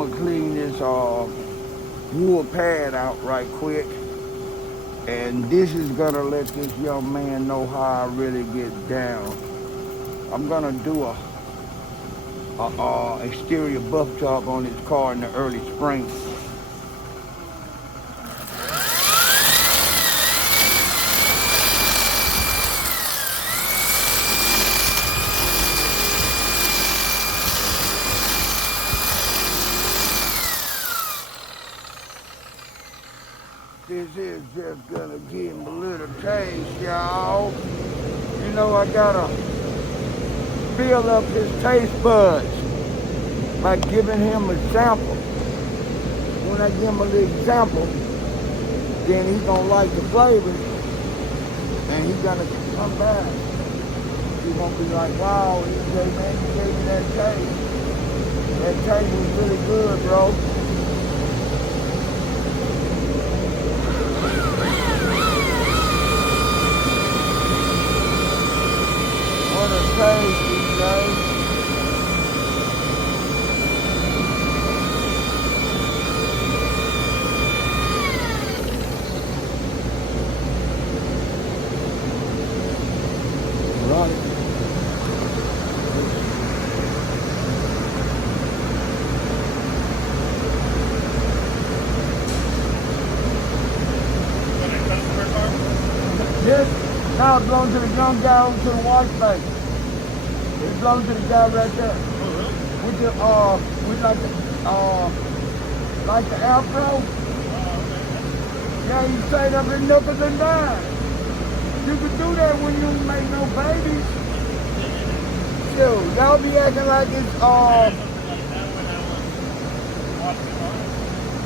I'm gonna clean this wood pad out right quick. And this is gonna let this young man know how I really get down. I'm gonna do a exterior buff job on his car in the early spring. This is just gonna give him a little taste, y'all. You know, I gotta fill up his taste buds by giving him a sample. When I give him a little sample, then he's gonna like the flavor, and he's gonna come back. He's gonna be like, wow, EJ, man, you gave me that taste. That taste was really good, bro. What a taste, EJ. Now it belongs to the young guy over to the wash bay. It belongs to the guy right there. With the like the afro. Yeah, you straight up in nickels and dimes. You could do that when you make no babies. Shoot, y'all be acting like it's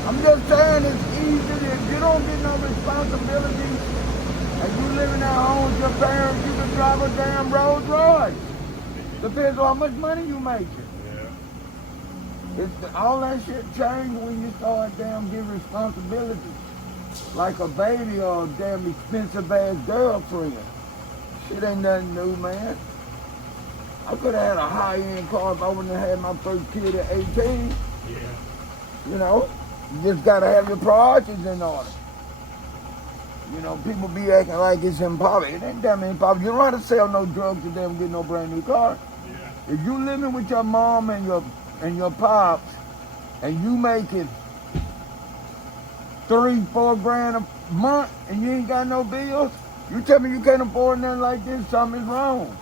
I'm just saying it's easy. If you don't get no responsibility and you living at home with your parents, you can drive a damn Rolls Royce. Depends on how much money you making. Yeah. All that shit changed when you start damn giving responsibility. Like a baby or a damn expensive ass girlfriend. Shit ain't nothing new, man. I could have had a high-end car if I wouldn't have had my first kid at 18. Yeah. You know, you just gotta have your priorities in order. You know, people be acting like it's impossible. It ain't damn impossible. You don't know how to sell no drugs to them get no brand new car. Yeah. If you living with your mom and your pops, and you making $3-4 grand a month, and you ain't got no bills, you tell me you can't afford nothing like this, something's wrong.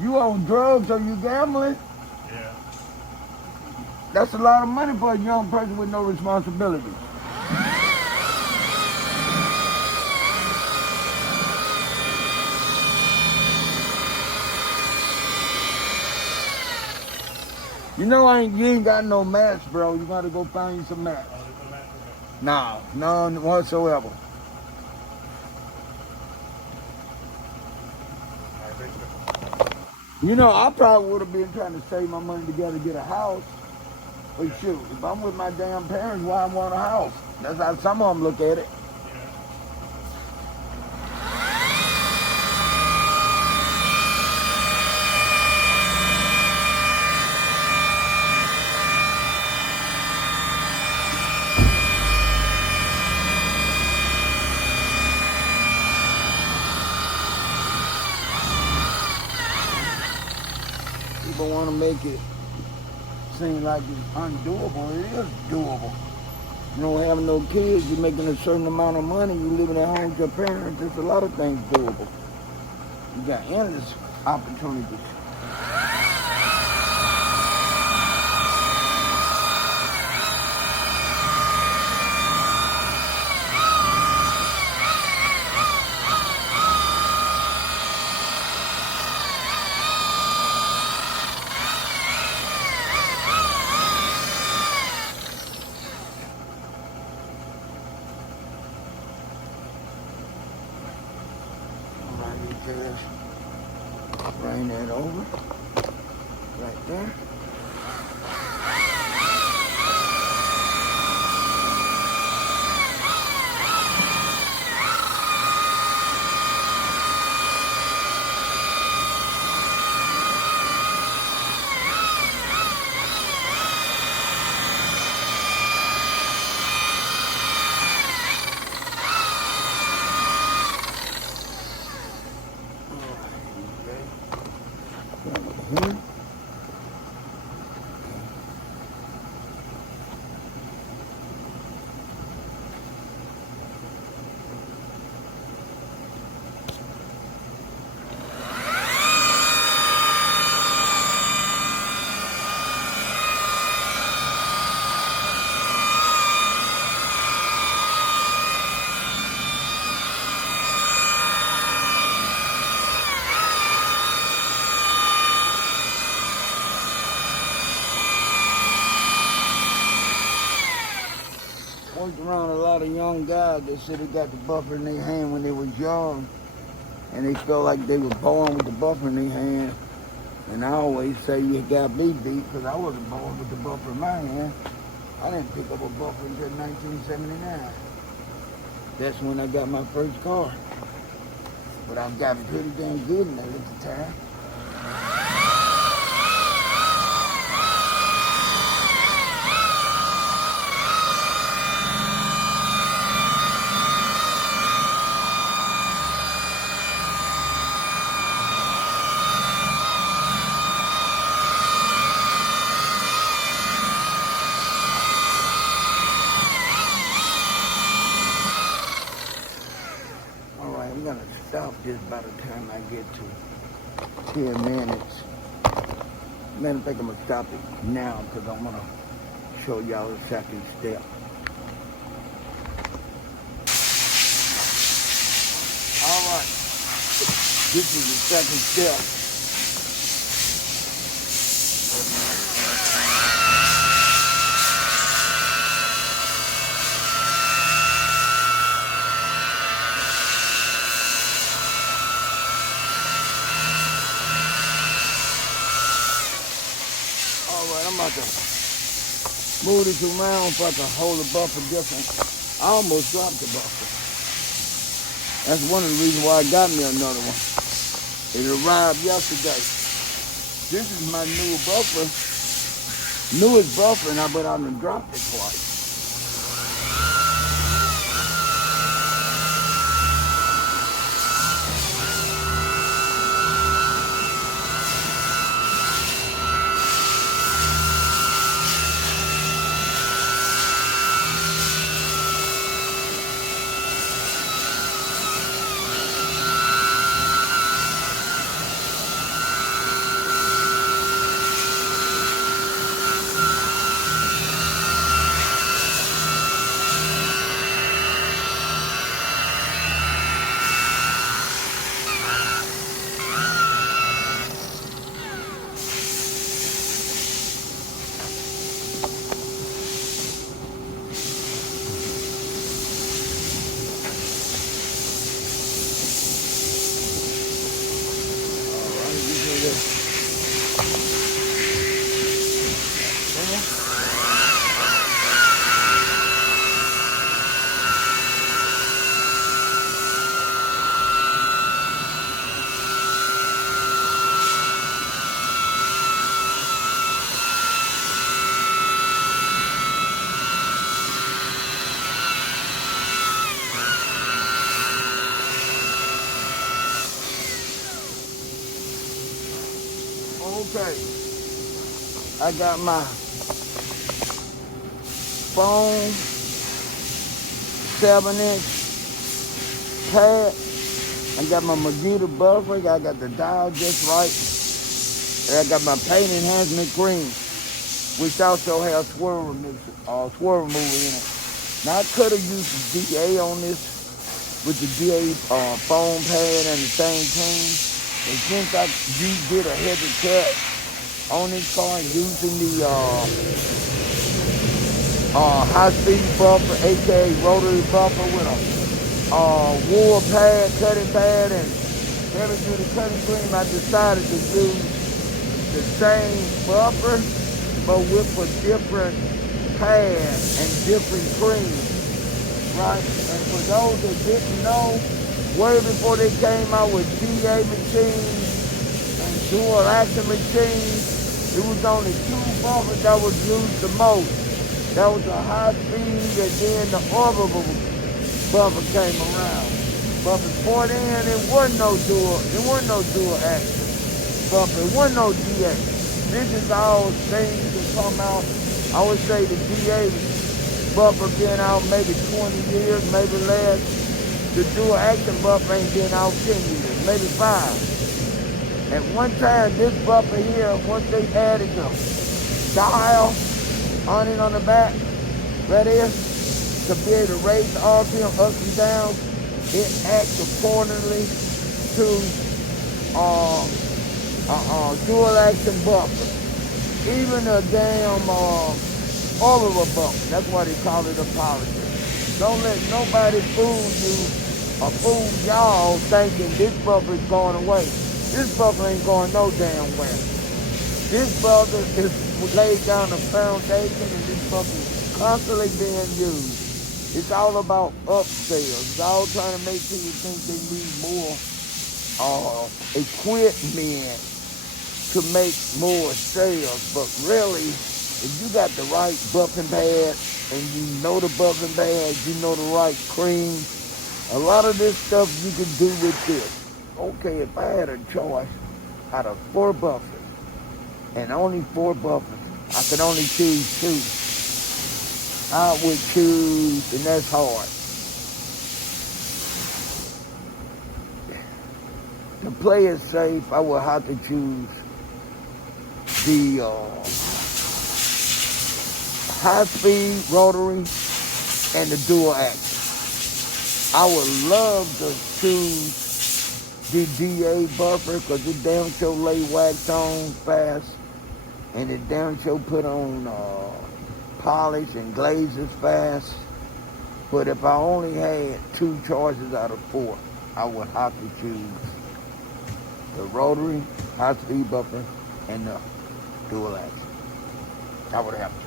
You on drugs or you gambling? Yeah. That's a lot of money for a young person with no responsibility. You know you ain't got no mats, bro. You gotta go find you some mats. No, none whatsoever. You know, I probably would have been trying to save my money together to get a house. But shoot, if I'm with my damn parents, why I want a house? That's how some of them look at it. People want to make it seem like it's undoable. It is doable. You don't have no kids, you're making a certain amount of money, you living at home with your parents, there's a lot of things doable. You got endless opportunities. Just bring that over right there. around a lot of young guys that said they got the buffer in their hand when they was young, and they felt like they were born with the buffer in their hand. And I always say you got me beat because I wasn't born with the buffer in my hand. I didn't pick up a buffer until 1979. That's when I got my first car. But I've gotten pretty damn good in that little time. I'm gonna stop this by the time I get to 10 minutes. Man, I think I'm gonna stop it now because I'm gonna show y'all the second step. All right, this is the second step. I'm about to move this around. I'm about to hold the buffer different. I almost dropped the buffer. That's one of the reasons why I got me another one. It arrived yesterday. This is my new buffer. Newest buffer, and I done dropped it twice. Okay, I got my foam 7-inch pad. I got my Magita buffer. I got the dial just right. And I got my paint enhancement cream, which also has swirl remover in it. Now I could have used the DA on this with the DA foam pad and the same cream. And since I did a heavy cut on this car using the high-speed buffer, aka rotary buffer with a wool pad, cutting pad, and heavy-duty cutting cream, I decided to use the same buffer, but with a different pad and different cream, right? And for those that didn't know, way before they came out with DA machines and dual action machines, it was only two buffers that was used the most. That was the high speed, and then the orbital buffer came around. But before then, it wasn't no dual action buffer. It wasn't no DA. This is all things that come out. I would say the DA buffer been out maybe 20 years, maybe less. The dual action buffer ain't been out 10 years, maybe 5. At one time, this buffer here, once they added the dial on it on the back, right there, to be able to raise the RPM up and down, it acts accordingly to dual action buffer. Even a damn orbital buffer, that's why they call it a polygon. Don't let nobody fool you or fool y'all thinking this buffer's going away. This buffer ain't going no damn where. This buffer is laid down a foundation and this buffer is constantly being used. It's all about upsales. It's all trying to make people think they need more equipment to make more sales. But really, if you got the right buffing pad and you know the buffing pad, you know the right cream, a lot of this stuff you can do with this. Okay, if I had a choice out of 4 buffers and only 4 buffers, I could only choose 2. I would choose, and that's hard. To play it safe, I would have to choose the high-speed rotary and the dual action. I would love to choose the DA buffer because it damn sure lay wax on fast and it damn sure put on polish and glazes fast. But if I only had 2 choices out of 4, I would have to choose the rotary high-speed buffer and the dual action. I would have to.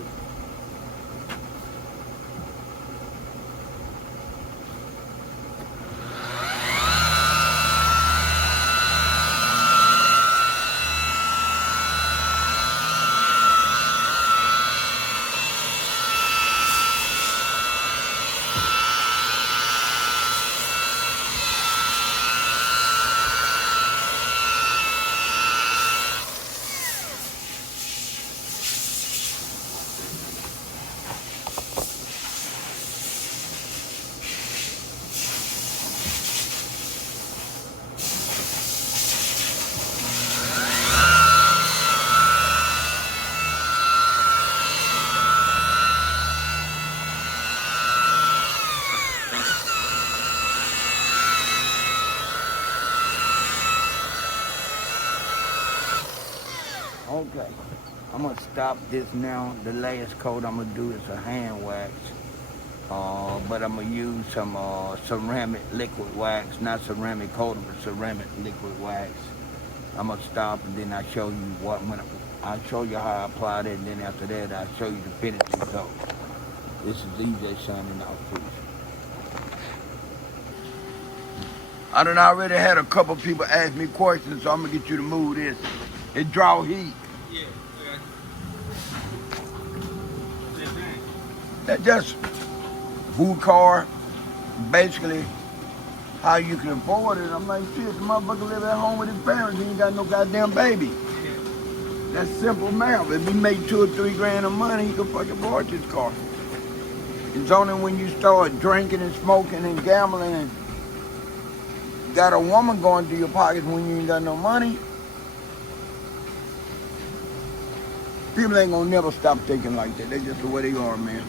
Okay, I'm gonna stop this now. The last coat I'm gonna do is a hand wax, but I'm gonna use some ceramic liquid wax, not ceramic coating, but ceramic liquid wax. I'm gonna stop and then I show you I show you how I apply it, and then after that I show you the finished result. This is easy shining out too. I done already had a couple people ask me questions, so I'm gonna get you to move this. It draw heat. Yeah, That just boot car, basically how you can afford it. I'm like, shit, the motherfucker live at home with his parents, he ain't got no goddamn baby. yeah. That's simple math. If he make 2 or 3 grand of money, he can fucking afford this car. It's only when you start drinking and smoking and gambling and got a woman going through your pockets when you ain't got no money, people ain't gonna never stop thinking like that. That's just the way they are, man.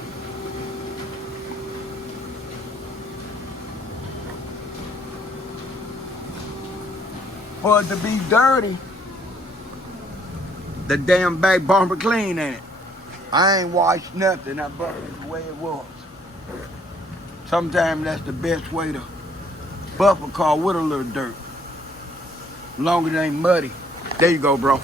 For it to be dirty, the damn back bumper clean, ain't it? I ain't washed nothing. I brought it the way it was. Sometimes that's the best way to buff a car with a little dirt. As long as it ain't muddy. There you go, bro.